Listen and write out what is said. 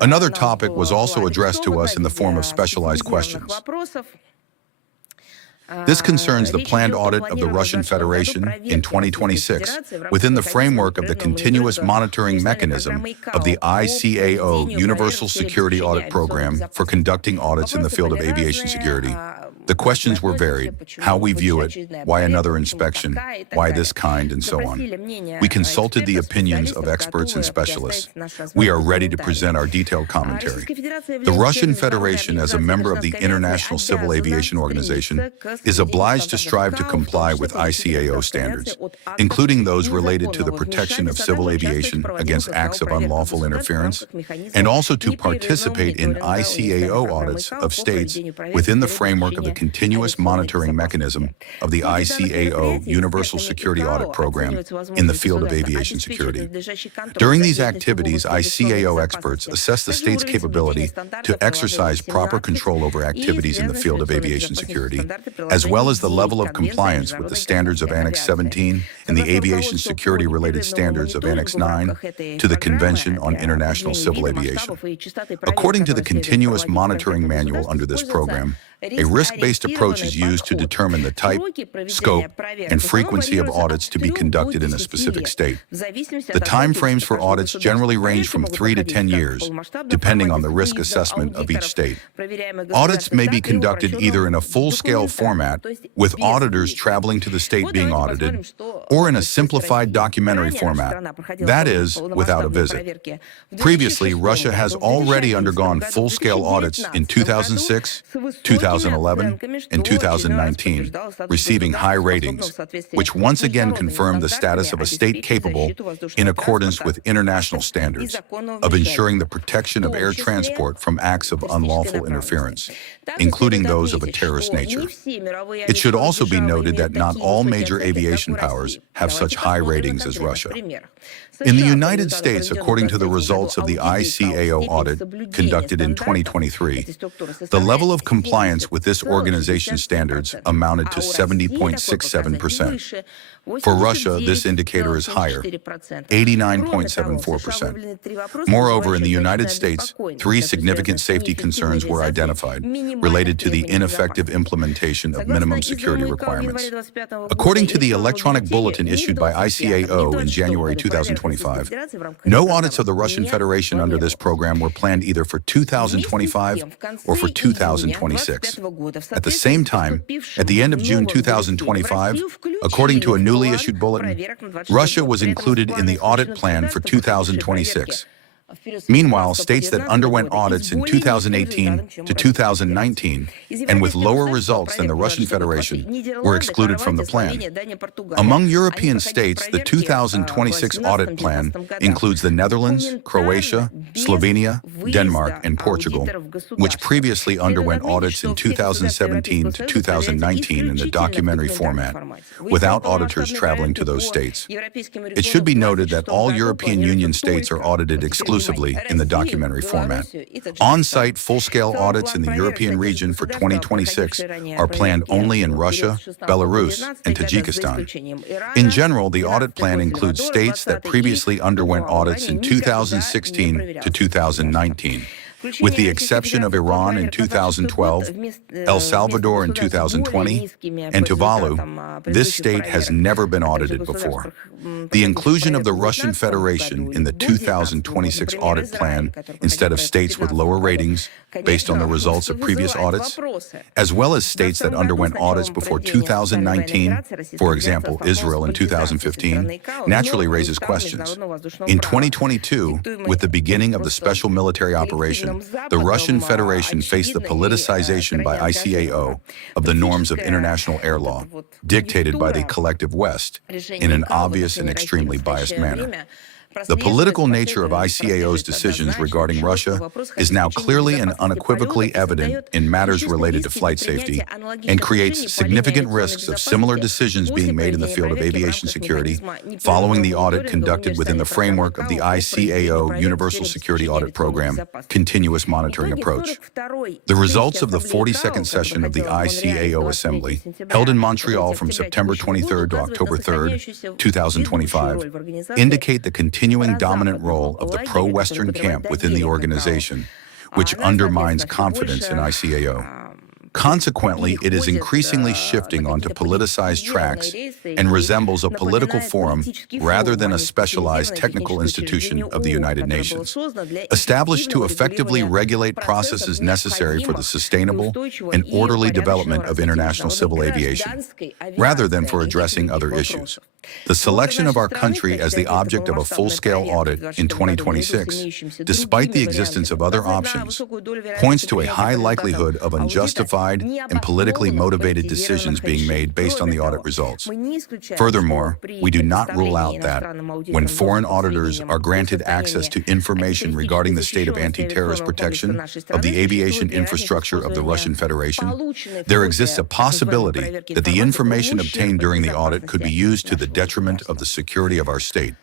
Another topic was also addressed to us in the form of specialized questions. This concerns the planned audit of the Russian Federation in 2026 within the framework of the continuous monitoring mechanism of the ICAO Universal Security Audit Program for conducting audits in the field of aviation security. The questions were varied: how we view it, why another inspection, why this kind, and so on. We consulted the opinions of experts and specialists. We are ready to present our detailed commentary. The Russian Federation, as a member of the International Civil Aviation Organization, is obliged to strive to comply with ICAO standards, including those related to the protection of civil aviation against acts of unlawful interference, and also to participate in ICAO audits of states within the framework of the continuous monitoring mechanism of the ICAO Universal Security Audit Program in the field of aviation security. During these activities, ICAO experts assess the state's capability to exercise proper control over activities in the field of aviation security, as well as the level of compliance with the standards of Annex 17 and the aviation security-related standards of Annex 9 to the Convention on International Civil Aviation. According to the continuous monitoring manual under this program, a risk-based approach is used to determine the type, scope, and frequency of audits to be conducted in a specific state. The timeframes for audits generally range from 3 to 10 years, depending on the risk assessment of each state. Audits may be conducted either in a full-scale format, with auditors traveling to the state being audited, or in a simplified documentary format, that is, without a visit. Previously, Russia has already undergone full-scale audits in 2006, 2011, and 2019, receiving high ratings, which once again confirmed the status of a state capable, in accordance with international standards, of ensuring the protection of air transport from acts of unlawful interference, including those of a terrorist nature. It should also be noted that not all major aviation powers have such high ratings as Russia. In the United States, according to the results of the ICAO audit conducted in 2023, the level of compliance with this organization's standards amounted to 70.67%. For Russia, this indicator is higher, 89.74%. Moreover, in the United States, 3 significant safety concerns were identified related to the ineffective implementation of minimum security requirements. According to the electronic bulletin issued by ICAO in January 2025, no audits of the Russian Federation under this program were planned either for 2025 or for 2026. At the same time, at the end of June 2025, according to a newly issued bulletin, Russia was included in the audit plan for 2026. Meanwhile, states that underwent audits in 2018 to 2019 and with lower results than the Russian Federation were excluded from the plan. Among European states, the 2026 audit plan includes the Netherlands, Croatia, Slovenia, Denmark, and Portugal, which previously underwent audits in 2017 to 2019 in the documentary format, without auditors traveling to those states. It should be noted that all European Union states are audited exclusively in the documentary format. On-site full-scale audits in the European region for 2026 are planned only in Russia, Belarus, and Tajikistan. In general, the audit plan includes states that previously underwent audits in 2016 to 2019. With the exception of Iran in 2012, El Salvador in 2020, and Tuvalu, this state has never been audited before. The inclusion of the Russian Federation in the 2026 audit plan instead of states with lower ratings based on the results of previous audits, as well as states that underwent audits before 2019, for example, Israel in 2015, naturally raises questions. In 2022, with the beginning of the special military operation, the Russian Federation faced the politicization by ICAO of the norms of international air law, dictated by the collective West, in an obvious and extremely biased manner. The political nature of ICAO's decisions regarding Russia is now clearly and unequivocally evident in matters related to flight safety and creates significant risks of similar decisions being made in the field of aviation security following the audit conducted within the framework of the ICAO Universal Security Audit Program Continuous Monitoring Approach. The results of the 42nd session of the ICAO Assembly, held in Montreal from September 23rd to October 3rd, 2025, indicate the continuous continuing dominant role of the pro-Western camp within the organization, which undermines confidence in ICAO. Consequently, it is increasingly shifting onto politicized tracks and resembles a political forum rather than a specialized technical institution of the United Nations, established to effectively regulate processes necessary for the sustainable and orderly development of international civil aviation, rather than for addressing other issues. The selection of our country as the object of a full-scale audit in 2026, despite the existence of other options, points to a high likelihood of unjustified and politically motivated decisions being made based on the audit results. Furthermore, we do not rule out that, when foreign auditors are granted access to information regarding the state of anti-terrorist protection of the aviation infrastructure of the Russian Federation, there exists a possibility that the information obtained during the audit could be used to the detriment of the security of our state.